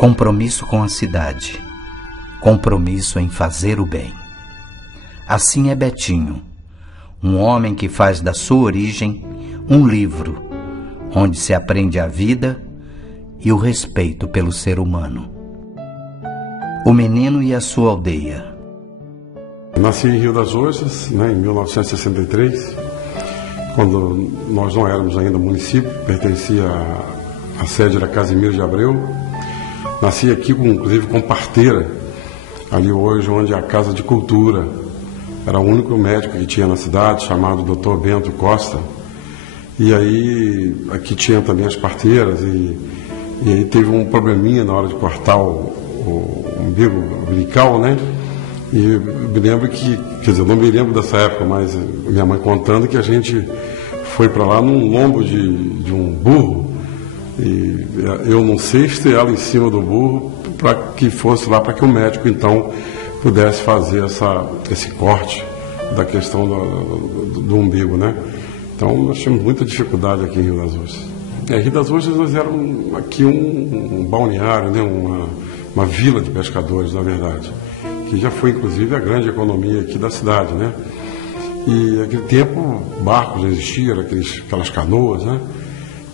Compromisso com a cidade, compromisso em fazer o bem. Assim é Betinho, um homem que faz da sua origem um livro, onde se aprende a vida e o respeito pelo ser humano. O menino e a sua aldeia. Nasci em Rio das Ostras, em 1963, quando nós não éramos ainda município, pertencia à sede da Casimiro de Abreu. Nasci aqui, inclusive, com parteira, ali hoje onde é a Casa de Cultura. Era o único médico que tinha na cidade, chamado Dr. Bento Costa. E aí, aqui tinha também as parteiras, e aí teve um probleminha na hora de cortar o umbigo umbilical, né? E me lembro que, quer dizer, eu não me lembro dessa época, mas minha mãe contando que a gente foi para lá num lombo de um burro, e eu num cesto e ela em cima do burro, para que fosse lá, para que o médico então pudesse fazer esse corte da questão do umbigo, né? Então nós tínhamos muita dificuldade aqui em Rio das Ostras. Rio das Ostras nós éramos aqui um balneário, né? Uma vila de pescadores, na verdade, que já foi inclusive a grande economia aqui da cidade, né? E naquele tempo barcos não existiam, aquelas canoas, né?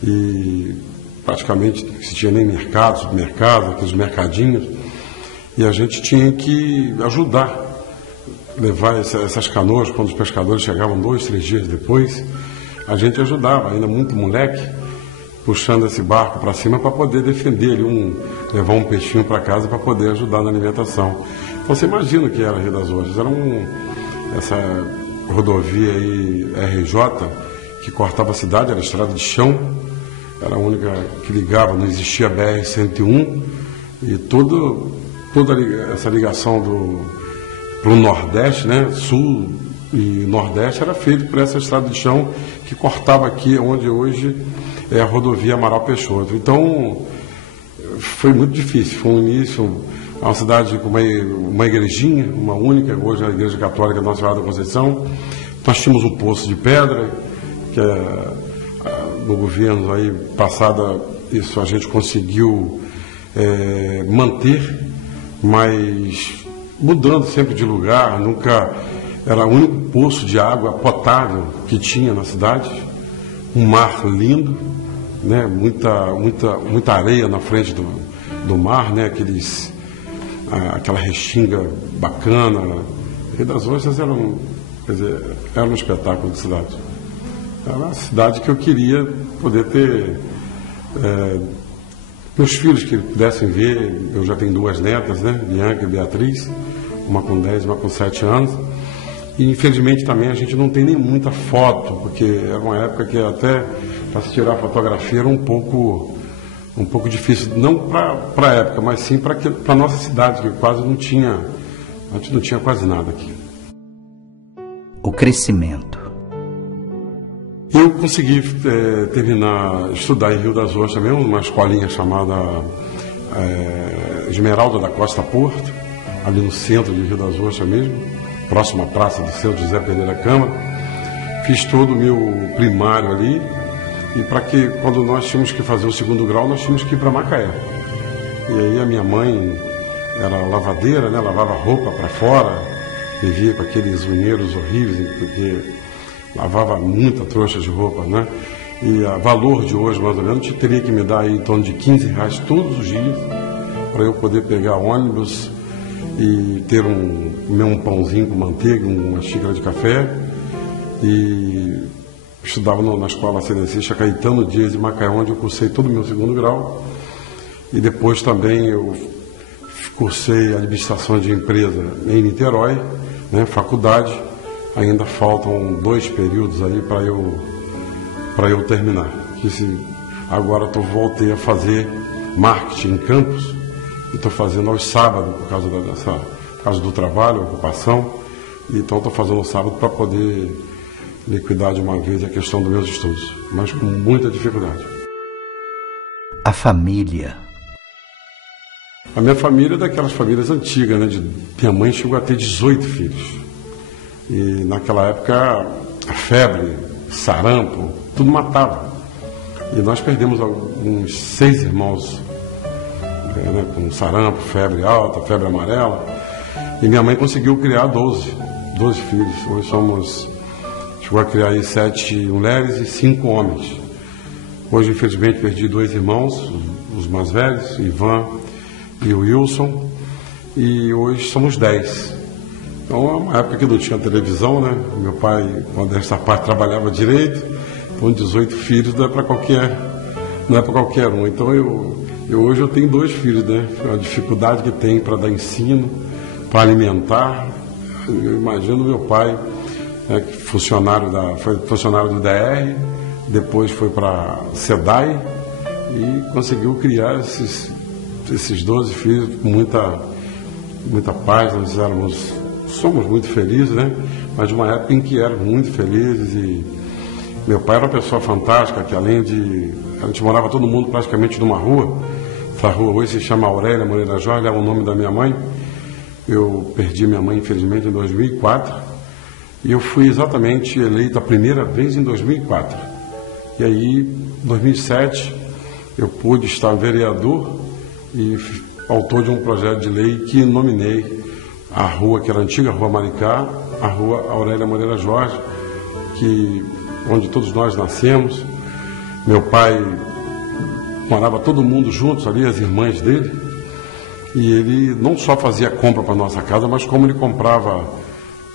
E praticamente não existia nem mercado, supermercado, aqueles mercadinhos, e a gente tinha que ajudar, levar essas canoas, quando os pescadores chegavam 2, 3 dias depois, a gente ajudava, ainda muito moleque, puxando esse barco para cima para poder defender ali, levar um peixinho para casa para poder ajudar na alimentação. Então você imagina o que era Rio das Ostras, era essa rodovia aí, RJ, que cortava a cidade, era estrada de chão, era a única que ligava, não existia BR-101, e toda essa ligação para o Nordeste, né, Sul e Nordeste, era feito por essa estrada de chão que cortava aqui, onde hoje é a rodovia Amaral Peixoto. Então, foi muito difícil, foi um início, uma cidade com uma igrejinha, uma única, hoje é a Igreja Católica Nossa Senhora da Conceição. Nós tínhamos um poço de pedra, que no governo aí passado, isso a gente conseguiu manter, mas mudando sempre de lugar, nunca era o único poço de água potável que tinha na cidade, um mar lindo, né? muita areia na frente do mar, né? Aquela restinga bacana. Rio das Ostras era um espetáculo de cidade. Era uma cidade que eu queria poder ter meus filhos que pudessem ver. Eu já tenho 2 netas, né? Bianca e Beatriz, uma com 10 e uma com 7 anos. E infelizmente também a gente não tem nem muita foto, porque era uma época que até para se tirar fotografia era um pouco difícil, não para a época, mas sim para a nossa cidade, que quase não tinha, a gente não tinha quase nada aqui. O crescimento. Eu consegui estudar em Rio das Ostras mesmo, numa escolinha chamada Esmeralda da Costa Porto, ali no centro de Rio das Ostras mesmo, próximo à praça do Seu José Pereira Câmara. Fiz todo o meu primário ali, e para que quando nós tínhamos que fazer o 2º grau, nós tínhamos que ir para Macaé. E aí a minha mãe era lavadeira, né, lavava roupa para fora, vivia com aqueles unheiros horríveis, porque lavava muita trouxa de roupa, né? E a valor de hoje, mais ou menos, teria que me dar aí em torno de R$15 todos os dias, para eu poder pegar ônibus e comer um pãozinho com manteiga, uma xícara de café. E estudava na escola CDC Caetano Dias de Macaé, onde eu cursei todo o meu 2º grau. E depois também eu cursei administração de empresa em Niterói, né, faculdade. Ainda faltam 2 períodos aí para eu terminar. Agora voltei a fazer marketing em campus, e estou fazendo aos sábados por causa do trabalho, ocupação. E então estou fazendo aos sábados para poder liquidar de uma vez a questão dos meus estudos, mas com muita dificuldade. A família. A minha família é daquelas famílias antigas, né? Minha mãe chegou a ter 18 filhos. E naquela época a febre, sarampo, tudo matava. E nós perdemos uns 6 irmãos com sarampo, febre alta, febre amarela. E minha mãe conseguiu criar 12 filhos. Hoje chegou a criar aí 7 mulheres e 5 homens. Hoje, infelizmente, perdi 2 irmãos, os mais velhos, Ivan e o Wilson, e hoje somos 10. Então, é uma época que não tinha televisão, né? Meu pai, quando essa parte trabalhava direito, com 18 filhos não é para qualquer um. Então, hoje eu tenho 2 filhos, né? A dificuldade que tem para dar ensino, para alimentar. Eu imagino meu pai, né, que foi funcionário do DR, depois foi para SEDAI e conseguiu criar esses 12 filhos com muita paz. Nós somos muito felizes, né? Mas de uma época em que éramos muito felizes. E meu pai era uma pessoa fantástica, que além de... A gente morava todo mundo praticamente numa rua. Essa rua hoje se chama Aurélia Moreira Jorge, é o nome da minha mãe. Eu perdi minha mãe, infelizmente, em 2004. E eu fui exatamente eleito a primeira vez em 2004. E aí, em 2007, eu pude estar vereador e autor de um projeto de lei que nominei a rua, que era a antiga Rua Maricá, a Rua Aurélia Moreira Jorge, onde todos nós nascemos. Meu pai morava todo mundo juntos ali, as irmãs dele, e ele não só fazia compra para nossa casa, mas como ele comprava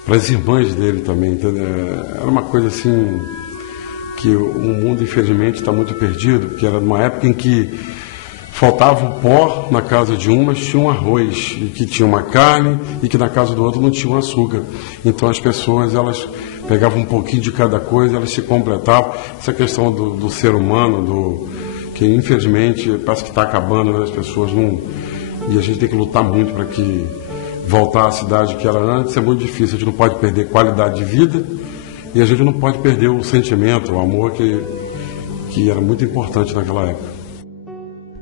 para as irmãs dele também. Entendeu? Era uma coisa assim que o mundo, infelizmente, está muito perdido, porque era numa época em que faltava um pó na casa de umas, tinha um arroz, e que tinha uma carne, e que na casa do outro não tinha um açúcar. Então as pessoas, elas pegavam um pouquinho de cada coisa, elas se completavam. Essa questão do ser humano, que infelizmente parece que está acabando, né? As pessoas não... E a gente tem que lutar muito para que voltar à cidade que era antes. É muito difícil, a gente não pode perder qualidade de vida, e a gente não pode perder o sentimento, o amor que era muito importante naquela época.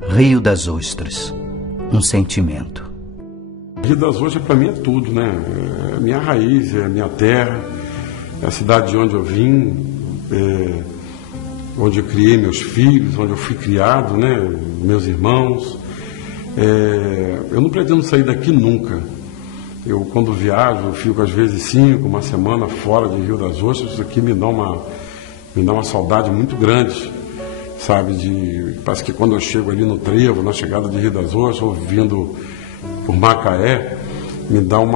Rio das Ostras, um sentimento. Rio das Ostras para mim é tudo, né? É a minha raiz, é a minha terra, é a cidade de onde eu vim, onde eu criei meus filhos, onde eu fui criado, né? Meus irmãos. Eu não pretendo sair daqui nunca. Eu, quando viajo, eu fico às vezes 5, uma semana fora de Rio das Ostras. Isso aqui me dá uma saudade muito grande, sabe? Parece que quando eu chego ali no trevo, na chegada de Rio das Ostras, ou vindo por Macaé, me dá o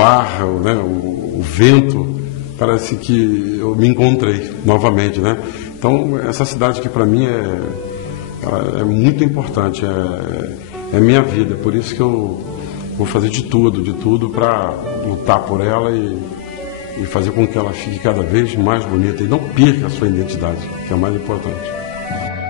ar, né? O vento, parece que eu me encontrei novamente, né? Então, essa cidade aqui para mim é muito importante, é minha vida, por isso que eu vou fazer de tudo para lutar por ela e fazer com que ela fique cada vez mais bonita e não perca a sua identidade, que é o mais importante.